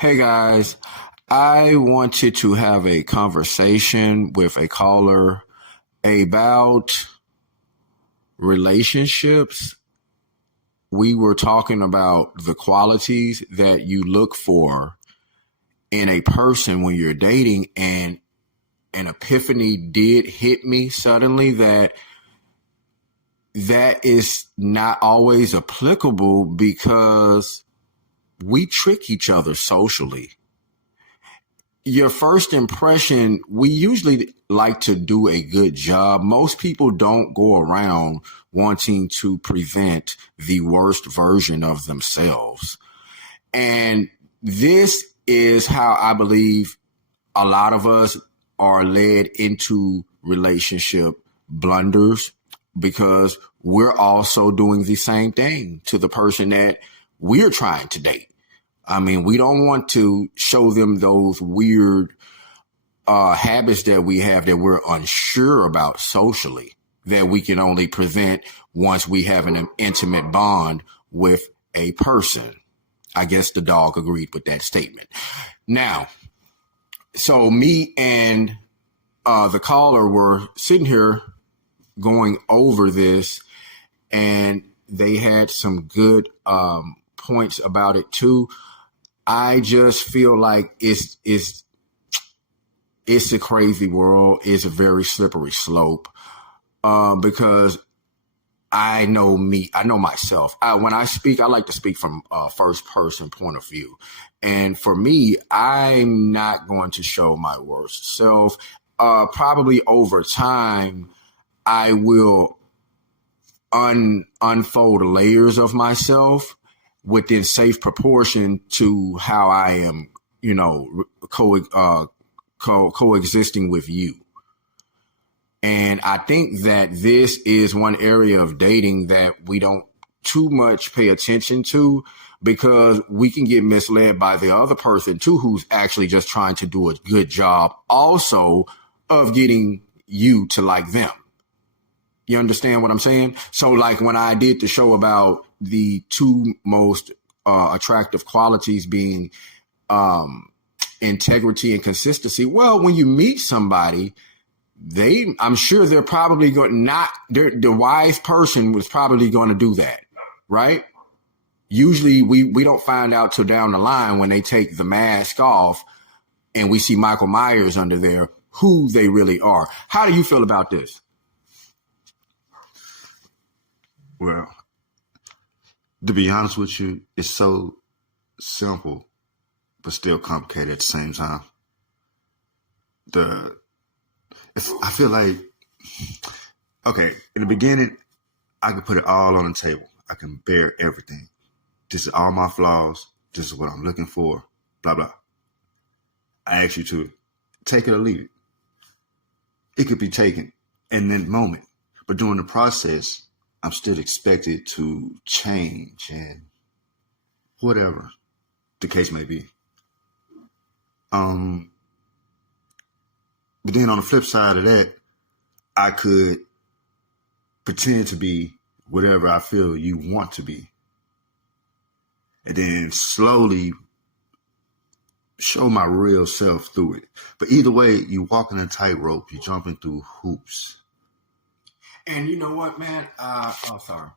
Hey guys, I wanted to have a conversation with a caller about relationships. We were talking about the qualities that you look for in a person when you're dating, and an epiphany did hit me suddenly that is not always applicable because we trick each other socially. Your first impression, we usually like to do a good job. Most people don't go around wanting to present the worst version of themselves. And this is how I believe a lot of us are led into relationship blunders because we're also doing the same thing to the person that we're trying to date. I mean, we don't want to show them those weird habits that we have that we're unsure about socially, that we can only present once we have an intimate bond with a person. I guess the dog agreed with that statement. Now, so me and the caller were sitting here going over this, and they had some good points about it too. I just feel like it's a crazy world. It's a very slippery slope because I know me. I know myself. When I speak, I like to speak from a first person point of view. And for me, I'm not going to show my worst self. Probably over time, I will unfold layers of myself within safe proportion to how I am, coexisting with you. And I think that this is one area of dating that we don't too much pay attention to because we can get misled by the other person too, who's actually just trying to do a good job also of getting you to like them. You understand what I'm saying? So like when I did the show about the two most attractive qualities being integrity and consistency. Well, when you meet somebody, I'm sure they're probably going the wise person was probably going to do that, right? Usually we don't find out till down the line when they take the mask off and we see Michael Myers under there, who they really are. How do you feel about this? Well, to be honest with you, it's so simple, but still complicated at the same time. I feel like, okay, in the beginning, I could put it all on the table. I can bear everything. This is all my flaws. This is what I'm looking for, blah, blah. I ask you to take it or leave it. It could be taken in that moment, but during the process, I'm still expected to change and whatever the case may be. But then on the flip side of that, I could pretend to be whatever I feel you want to be. And then slowly show my real self through it. But either way, you walking a tightrope, you're jumping through hoops. And you know what, man? Sorry.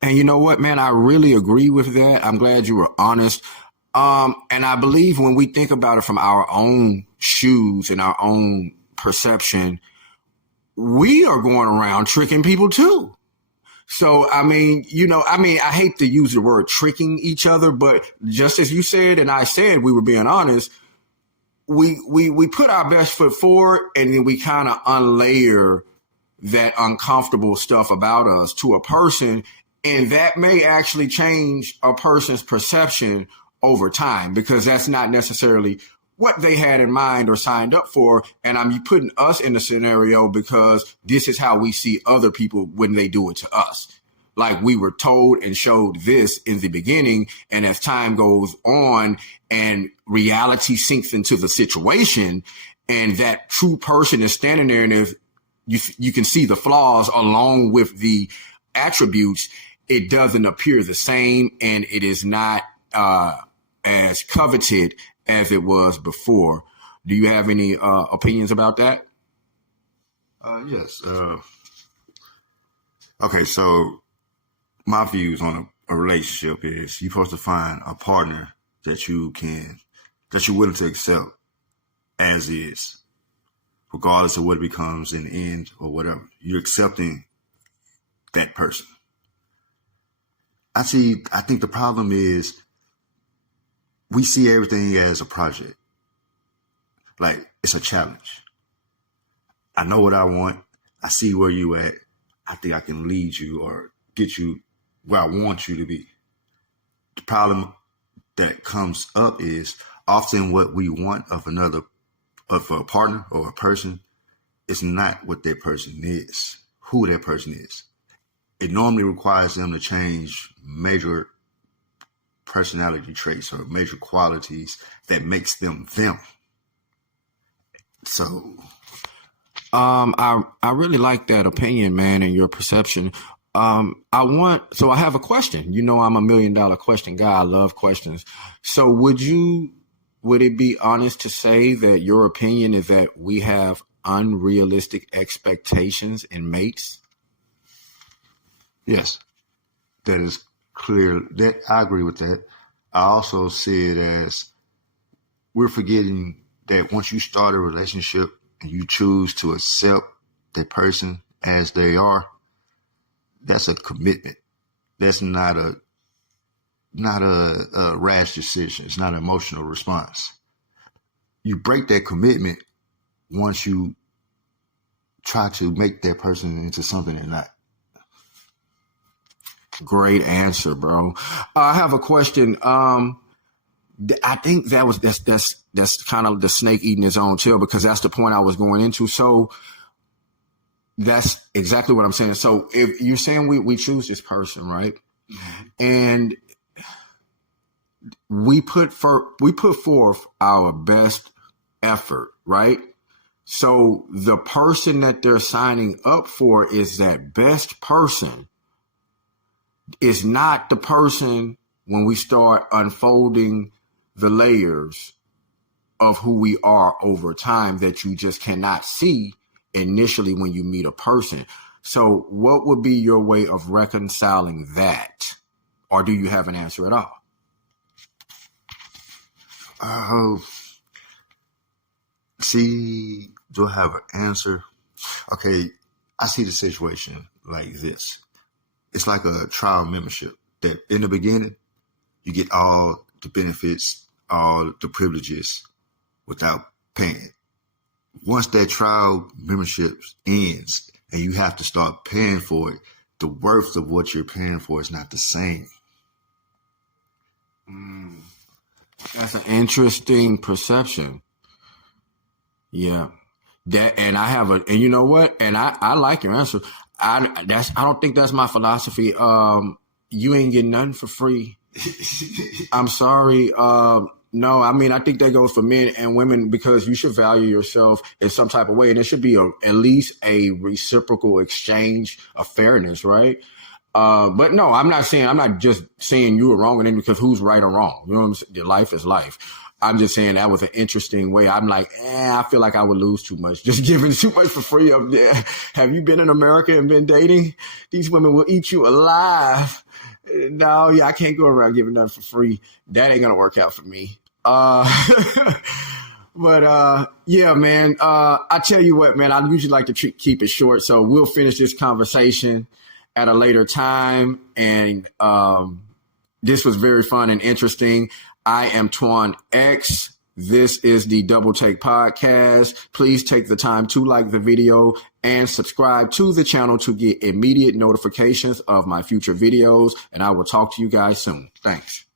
And you know what, man? I really agree with that. I'm glad you were honest. And I believe when we think about it from our own shoes and our own perception, we are going around tricking people too. So, I hate to use the word tricking each other, but just as you said, and I said, we were being honest, we put our best foot forward and then we kind of unlayer that uncomfortable stuff about us to a person. And that may actually change a person's perception over time because that's not necessarily what they had in mind or signed up for. And I'm putting us in the scenario because this is how we see other people when they do it to us. Like we were told and showed this in the beginning. And as time goes on and reality sinks into the situation and that true person is standing there and you can see the flaws along with the attributes, it doesn't appear the same and it is not as coveted as it was before. Do you have any opinions about that? Yes. Okay, so my views on a relationship is you're supposed to find a partner that you're willing to accept as is, regardless of what it becomes in the end or whatever. You're accepting that person. I think the problem is we see everything as a project. Like, it's a challenge. I know what I want. I see where you at. I think I can lead you or get you where I want you to be. The problem that comes up is often what we want of a partner or a person is not what that person is, who that person is. It normally requires them to change major personality traits or major qualities that makes them them. So, I really like that opinion, man, and your perception. I have a question. You know, I'm $1 million question guy. I love questions. So would it be honest to say that your opinion is that we have unrealistic expectations in mates? Yes, that is clear. That I agree with that. I also see it as we're forgetting that once you start a relationship and you choose to accept that person as they are, that's a commitment. That's not a rash decision. It's not an emotional response. You break that commitment once you try to make that person into something they're not. Great answer, bro. I have a question. I think that's kind of the snake eating its own tail, because that's the point I was going into. So that's exactly what I'm saying. So if you're saying we choose this person, right? Mm-hmm. And we put forth our best effort, right? So the person that they're signing up for is that best person. Is not the person when we start unfolding the layers of who we are over time that you just cannot see initially when you meet a person. So what would be your way of reconciling that? Or do you have an answer at all? Do I have an answer? Okay, I see the situation like this. It's like a trial membership that in the beginning, you get all the benefits, all the privileges without paying. Once that trial membership ends and you have to start paying for it, the worth of what you're paying for is not the same. That's an interesting perception. Yeah. And you know what? And I like your answer. I don't think that's my philosophy. You ain't getting nothing for free. I'm sorry. No, I mean, I think that goes for men and women, because you should value yourself in some type of way. And there should be at least a reciprocal exchange of fairness, right? But no, I'm not just saying you were wrong, and then because who's right or wrong? You know what I'm saying? Life is life. I'm just saying that was an interesting way. I'm like, I feel like I would lose too much just giving too much for free up there. Have you been in America and been dating? These women will eat you alive. No, I can't go around giving nothing for free. That ain't gonna work out for me. But yeah, man. I tell you what, man. I usually like to keep it short, so we'll finish this conversation at a later time. And this was very fun and interesting. I am Twaun X. This is the Double Take Podcast. Please take the time to like the video and subscribe to the channel to get immediate notifications of my future videos. And I will talk to you guys soon. Thanks.